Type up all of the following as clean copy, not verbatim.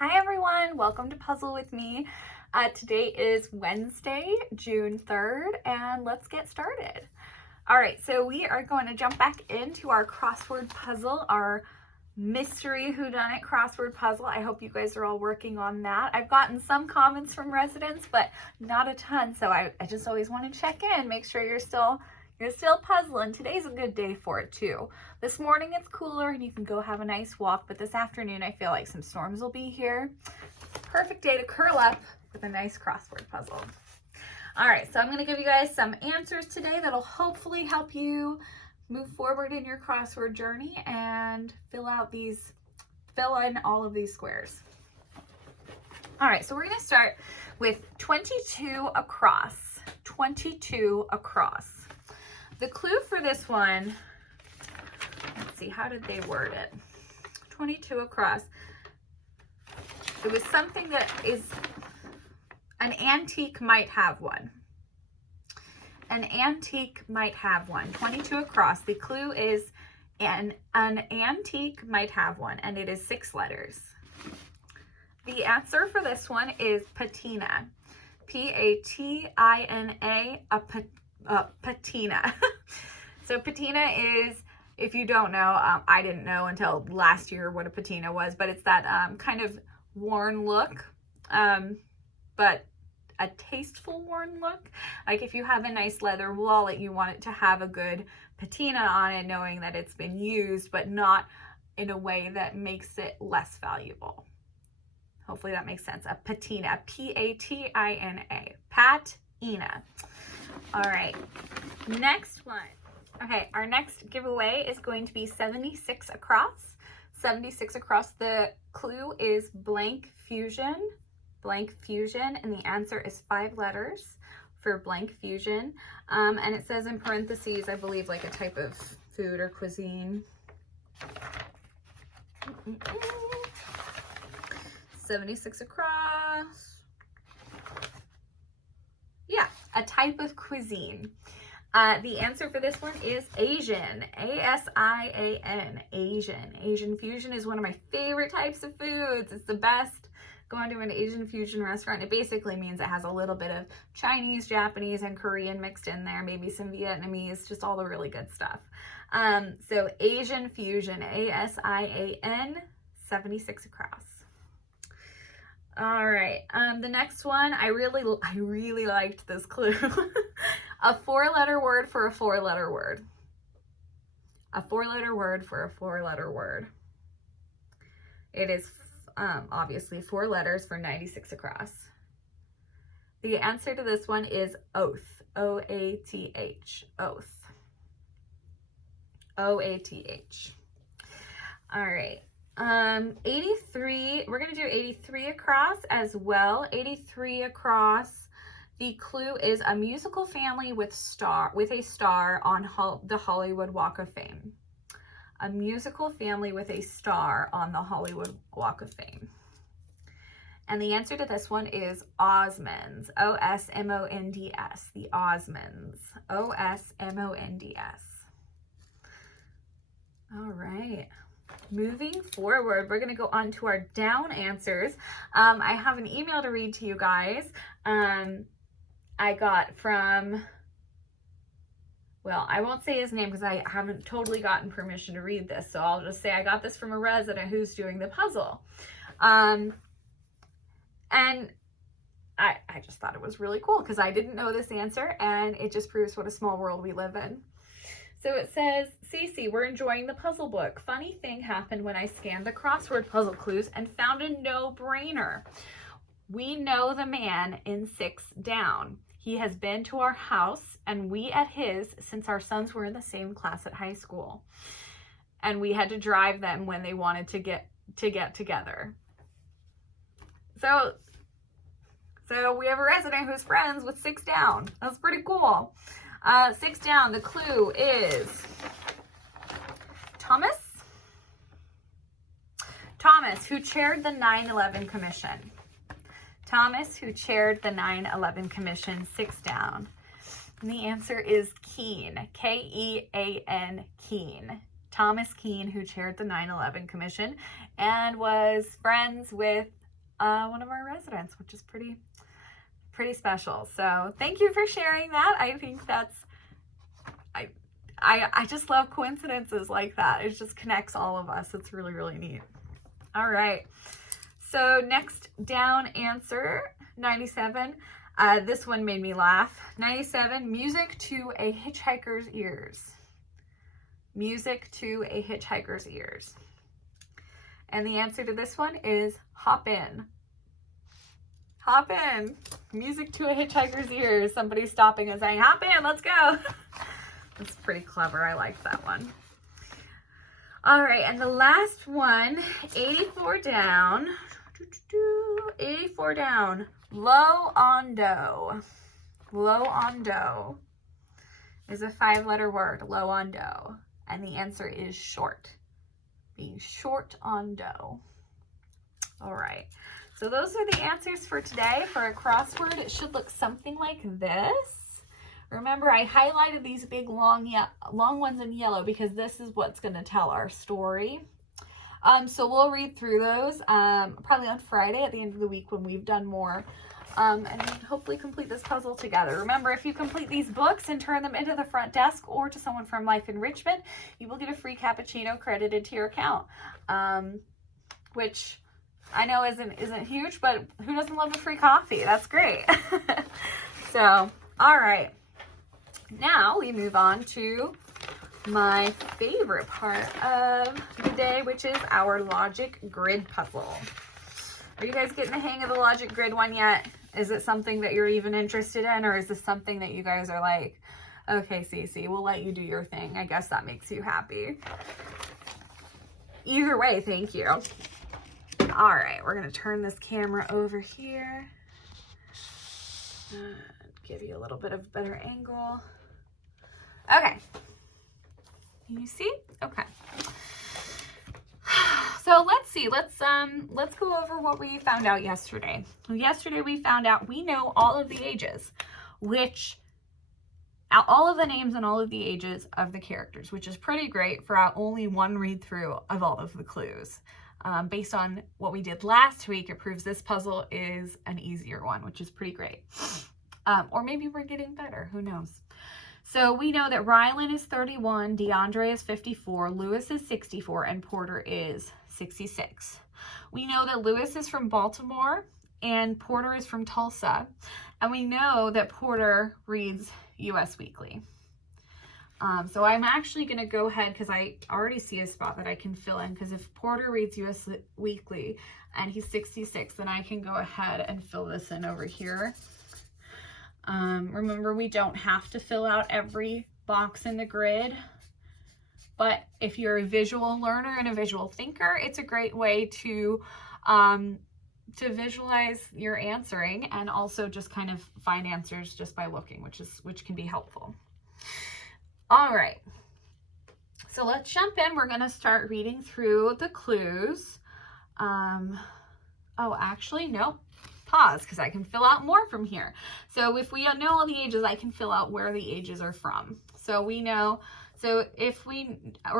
Hi everyone, welcome to Puzzle with me. Today is Wednesday, June 3rd, and let's get started. All right, so we are going to jump back into our crossword puzzle, our mystery whodunit crossword puzzle. I hope you guys are all working on that. I've gotten some comments from residents, but not a ton, so I just always want to check in, make sure you're still puzzling. Today's a good day for it too. This morning it's cooler and you can go have a nice walk, but this afternoon I feel like some storms will be here. Perfect day to curl up with a nice crossword puzzle. All right, so I'm going to give you guys some answers today that'll hopefully help you move forward in your crossword journey and fill in all of these squares. All right, so we're going to start with 22 across. 22 across. The clue for this one, let's see, how did they word it? 22 across. It was something that is, an antique might have one. An antique might have one. 22 across. The clue is an antique might have one, and it is 6 letters. The answer for this one is patina. P-A-T-I-N-A, patina. So patina is, if you don't know, I didn't know until last year what a patina was, but it's that kind of worn look, but a tasteful worn look. Like if you have a nice leather wallet, you want it to have a good patina on it, knowing that it's been used, but not in a way that makes it less valuable. Hopefully that makes sense. A patina, P-A-T-I-N-A, patina. All right, next one. Okay, our next giveaway is going to be 76 across. 76 across. The clue is blank fusion, and the answer is 5 letters for blank fusion. And it says in parentheses, I believe, like a type of food or cuisine. 76 across. Yeah, a type of cuisine. The answer for this one is Asian, A-S-I-A-N, Asian. Asian fusion is one of my favorite types of foods. It's the best. Going to an Asian fusion restaurant, it basically means it has a little bit of Chinese, Japanese, and Korean mixed in there, maybe some Vietnamese, just all the really good stuff. So Asian fusion, A-S-I-A-N, 76 across. All right, the next one, I really liked this clue. A 4-letter word for a 4-letter word. A 4-letter word for a 4-letter word. It is obviously 4 letters for 96 across. The answer to this one is oath, O-A-T-H, oath. O-A-T-H. All right. 83, we're going to do 83 across as well. 83 across. The clue is a musical family with a star on the Hollywood Walk of Fame. A musical family with a star on the Hollywood Walk of Fame. And the answer to this one is Osmonds, O-S-M-O-N-D-S, the Osmonds, O-S-M-O-N-D-S. All right. Moving forward, we're going to go on to our down answers. I have an email to read to you guys. I got from, well, I won't say his name because I haven't totally gotten permission to read this. So I'll just say I got this from a resident who's doing the puzzle. And I just thought it was really cool because I didn't know this answer, and it just proves what a small world we live in. So it says, Cece, we're enjoying the puzzle book. Funny thing happened when I scanned the crossword puzzle clues and found a no-brainer. We know the man in 6 down. He has been to our house and we at his since our sons were in the same class at high school. And we had to drive them when they wanted to get together. So we have a resident who's friends with 6 down. That's pretty cool. 6 down, the clue is Thomas, who chaired the 9/11 Commission. Thomas, who chaired the 9/11 Commission, 6 down. And the answer is Kean, K-E-A-N, Kean. Thomas Kean, who chaired the 9/11 Commission and was friends with one of our residents, which is pretty special. So thank you for sharing that. I think that's, I just love coincidences like that. It just connects all of us. It's really, really neat. All right. So next down answer, 97. This one made me laugh. 97, music to a hitchhiker's ears. Music to a hitchhiker's ears. And the answer to this one is hop in. Hop in. Music to a hitchhiker's ears. Somebody stopping and saying, hop in, let's go. That's pretty clever. I like that one. All right, and the last one, 84 down. 84 down. Low on dough. Low on dough is a 5-letter word, low on dough. And the answer is short. Being short on dough. All right. So those are the answers for today. For a crossword, it should look something like this. Remember, I highlighted these big long ones in yellow because this is what's going to tell our story. So we'll read through those probably on Friday at the end of the week when we've done more. And hopefully complete this puzzle together. Remember, if you complete these books and turn them into the front desk or to someone from Life Enrichment, you will get a free cappuccino credited to your account, which I know isn't huge, but who doesn't love a free coffee? That's great. So, all right. Now we move on to my favorite part of the day, which is our logic grid puzzle. Are you guys getting the hang of the logic grid one yet? Is it something that you're even interested in, or is this something that you guys are like, okay, Cece, we'll let you do your thing. I guess that makes you happy. Either way, thank you. All right, we're gonna turn this camera over here. Give you a little bit of a better angle. Okay. Can you see? Okay. So let's see. Let's go over what we found out yesterday. Yesterday we found out we know all of the ages, all of the names and all of the ages of the characters, which is pretty great for only one read through of all of the clues. Based on what we did last week, it proves this puzzle is an easier one, which is pretty great. Or maybe we're getting better, who knows? So we know that Rylan is 31, DeAndre is 54, Lewis is 64, and Porter is 66. We know that Lewis is from Baltimore and Porter is from Tulsa. And we know that Porter reads US Weekly. So I'm actually going to go ahead because I already see a spot that I can fill in, because if Porter reads US Weekly and he's 66, then I can go ahead and fill this in over here. Remember, we don't have to fill out every box in the grid, but if you're a visual learner and a visual thinker, it's a great way to visualize your answering and also just kind of find answers just by looking, which can be helpful. All right, so let's jump in. We're going to start reading through the clues. Oh, actually, nope. Pause, because I can fill out more from here. So if we know all the ages, I can fill out where the ages are from. So we know, or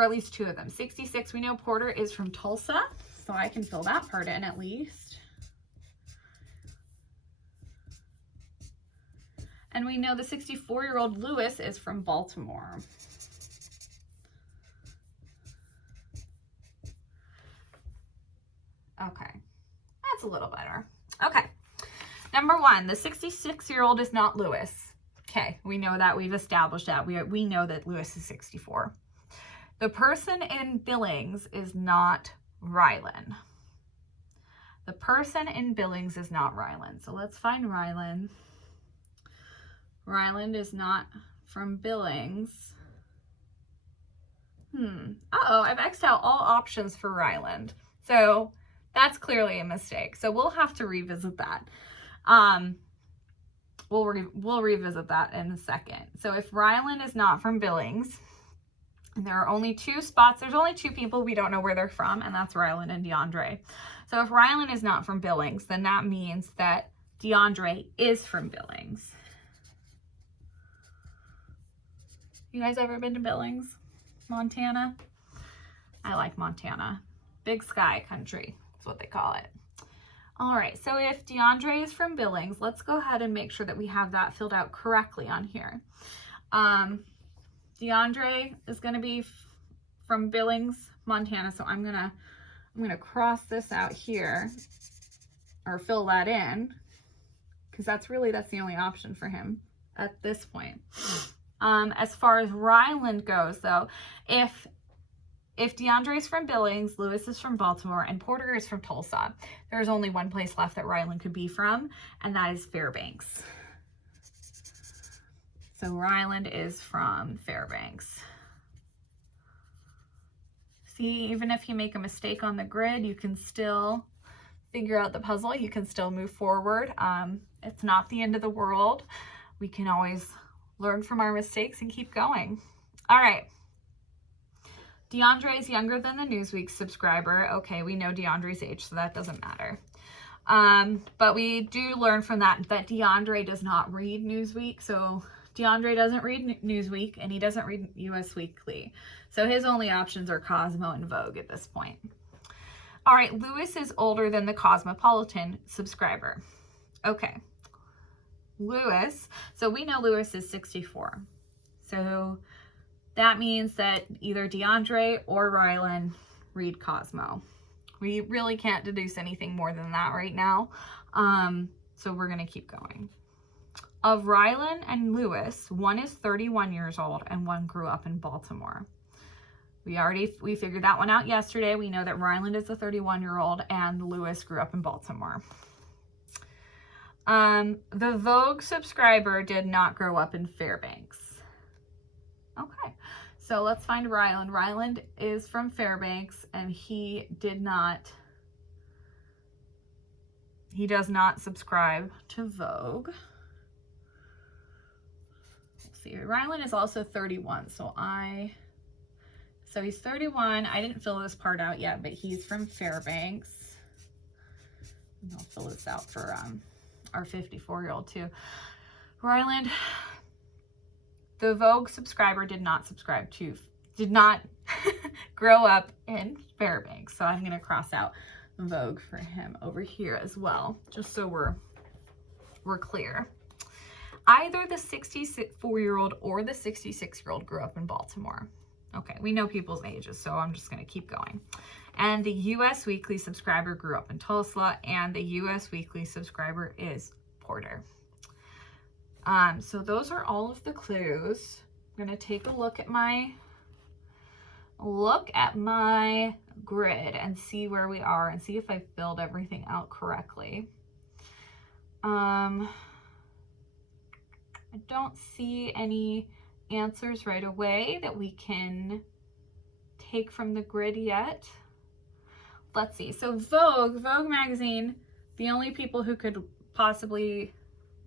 at least two of them. 66, we know Porter is from Tulsa, so I can fill that part in at least. And we know the 64-year-old Lewis is from Baltimore. Okay, that's a little better. Okay. Number one, the 66-year-old is not Lewis. Okay, we know that. We've established that. We know that Lewis is 64. The person in Billings is not Rylan. The person in Billings is not Rylan. So let's find Rylan. Rylan is not from Billings. Uh-oh, I've X'd out all options for Ryland. So that's clearly a mistake. So we'll have to revisit that. We'll revisit that in a second. So if Rylan is not from Billings, and there are only two spots, there's only two people we don't know where they're from, and that's Rylan and DeAndre. So if Rylan is not from Billings, then that means that DeAndre is from Billings. You guys ever been to Billings, Montana? I like Montana. Big sky country is what they call it. All right, so if DeAndre is from Billings, let's go ahead and make sure that we have that filled out correctly on here. DeAndre is going to be from Billings, Montana, so I'm gonna cross this out here, or fill that in, because that's the only option for him at this point. As far as Ryland goes, though, if DeAndre is from Billings, Lewis is from Baltimore, and Porter is from Tulsa, there's only one place left that Ryland could be from, and that is Fairbanks. So Ryland is from Fairbanks. See, even if you make a mistake on the grid, you can still figure out the puzzle. You can still move forward. It's not the end of the world. We can always learn from our mistakes and keep going. All right. DeAndre is younger than the Newsweek subscriber. Okay, we know DeAndre's age, so that doesn't matter. But we do learn from that DeAndre does not read Newsweek. So DeAndre doesn't read Newsweek, and he doesn't read US Weekly. So his only options are Cosmo and Vogue at this point. All right, Lewis is older than the Cosmopolitan subscriber. Okay, Lewis, so we know Lewis is 64. So that means that either DeAndre or Ryland read Cosmo. We really can't deduce anything more than that right now. So we're gonna keep going. Of Ryland and Lewis, one is 31 years old and one grew up in Baltimore. We figured that one out yesterday. We know that Ryland is a 31-year-old and Lewis grew up in Baltimore. The Vogue subscriber did not grow up in Fairbanks. Okay, so let's find Ryland. Ryland is from Fairbanks, and he does not subscribe to Vogue. Let's see, Ryland is also 31, so he's 31. I didn't fill this part out yet, but he's from Fairbanks. And I'll fill this out for our 54-year-old too. Ryland, the Vogue subscriber did not grow up in Fairbanks. So I'm gonna cross out Vogue for him over here as well, just so we're clear. Either the 64-year-old or the 66-year-old grew up in Baltimore. Okay, we know people's ages, so I'm just gonna keep going. And the US Weekly subscriber grew up in Tulsa, and the US Weekly subscriber is Porter. So those are all of the clues. I'm gonna take a look at my grid and see where we are and see if I filled everything out correctly. I don't see any answers right away that we can take from the grid yet. Let's see. So Vogue magazine, the only people who could possibly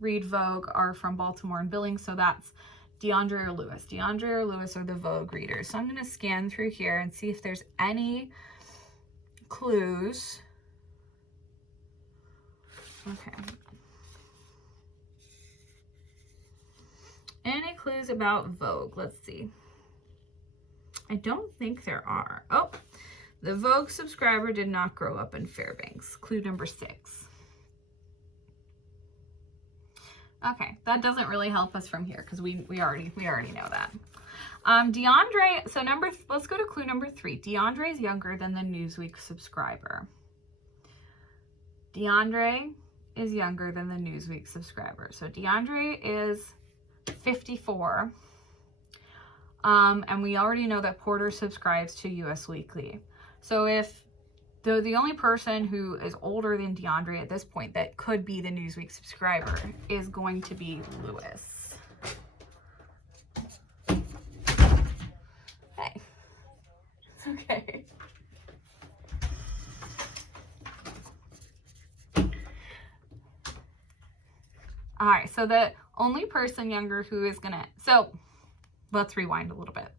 read Vogue are from Baltimore and Billings, so that's DeAndre or Lewis. DeAndre or Lewis are the Vogue readers. So I'm going to scan through here and see if there's any clues. Okay. Any clues about Vogue? Let's see. I don't think there are. Oh, the Vogue subscriber did not grow up in Fairbanks. Clue number 6. Okay, that doesn't really help us from here because we already know that. DeAndre, so let's go to clue number 3. DeAndre is younger than the Newsweek subscriber. DeAndre is younger than the Newsweek subscriber. So DeAndre is 54. And we already know that Porter subscribes to US Weekly. So if the only person who is older than DeAndre at this point that could be the Newsweek subscriber is going to be Lewis. Hey, it's okay. All right, so the only person younger who is so let's rewind a little bit.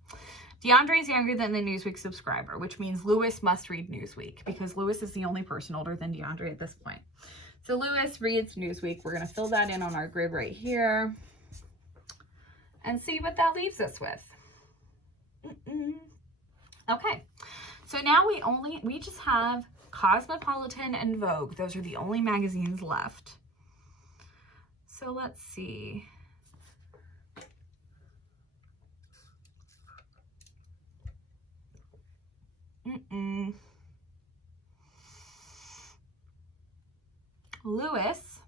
DeAndre is younger than the Newsweek subscriber, which means Lewis must read Newsweek because Lewis is the only person older than DeAndre at this point. So Lewis reads Newsweek. We're going to fill that in on our grid right here and see what that leaves us with. Okay, so now we just have Cosmopolitan and Vogue. Those are the only magazines left. So let's see. Lewis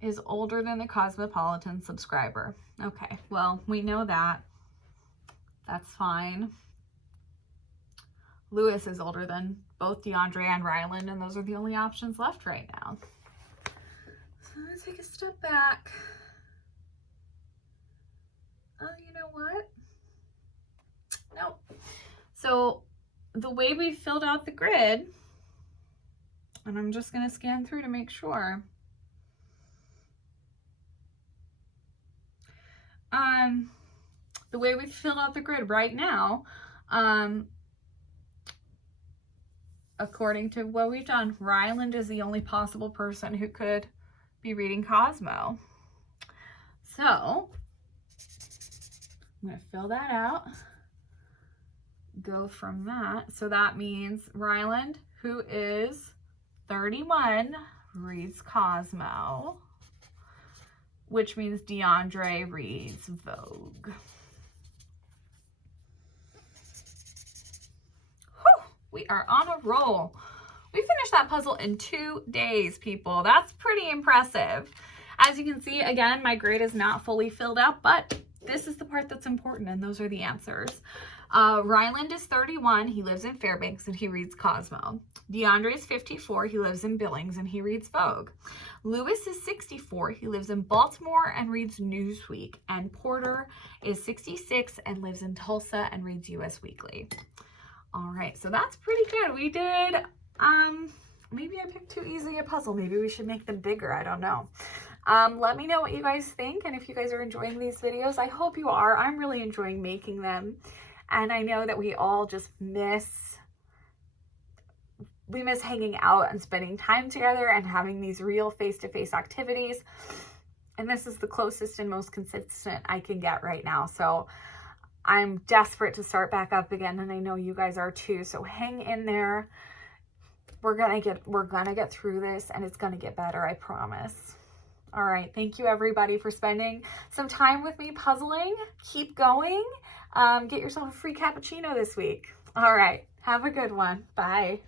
is older than the Cosmopolitan subscriber. Okay, well, we know that. That's fine. Lewis is older than both DeAndre and Ryland, and those are the only options left right now. So I'm gonna take a step back. Oh, you know what? Nope. So the way we filled out the grid, and I'm just gonna scan through to make sure. The way we filled out the grid right now, according to what we've done, Ryland is the only possible person who could be reading Cosmo. So I'm gonna fill that out, go from that. So that means Ryland, who is 31, reads Cosmo, which means DeAndre reads Vogue. Whew, we are on a roll. We finished that puzzle in 2 days, people. That's pretty impressive. As you can see, again, my grid is not fully filled out, but this is the part that's important, and those are the answers. Ryland is 31. He lives in Fairbanks, and he reads Cosmo. DeAndre is 54. He lives in Billings, and he reads Vogue. Lewis is 64. He lives in Baltimore and reads Newsweek. And Porter is 66 and lives in Tulsa and reads US Weekly. All right, so that's pretty good. We did, maybe I picked too easy a puzzle. Maybe we should make them bigger. I don't know. Let me know what you guys think, and if you guys are enjoying these videos. I hope you are. I'm really enjoying making them. And I know that we all just miss hanging out and spending time together and having these real face-to-face activities. And this is the closest and most consistent I can get right now. So I'm desperate to start back up again, and I know you guys are too. So hang in there. We're gonna get through this, and it's gonna get better, I promise. All right, thank you everybody for spending some time with me puzzling. Keep going. Get yourself a free cappuccino this week. All right, have a good one. Bye.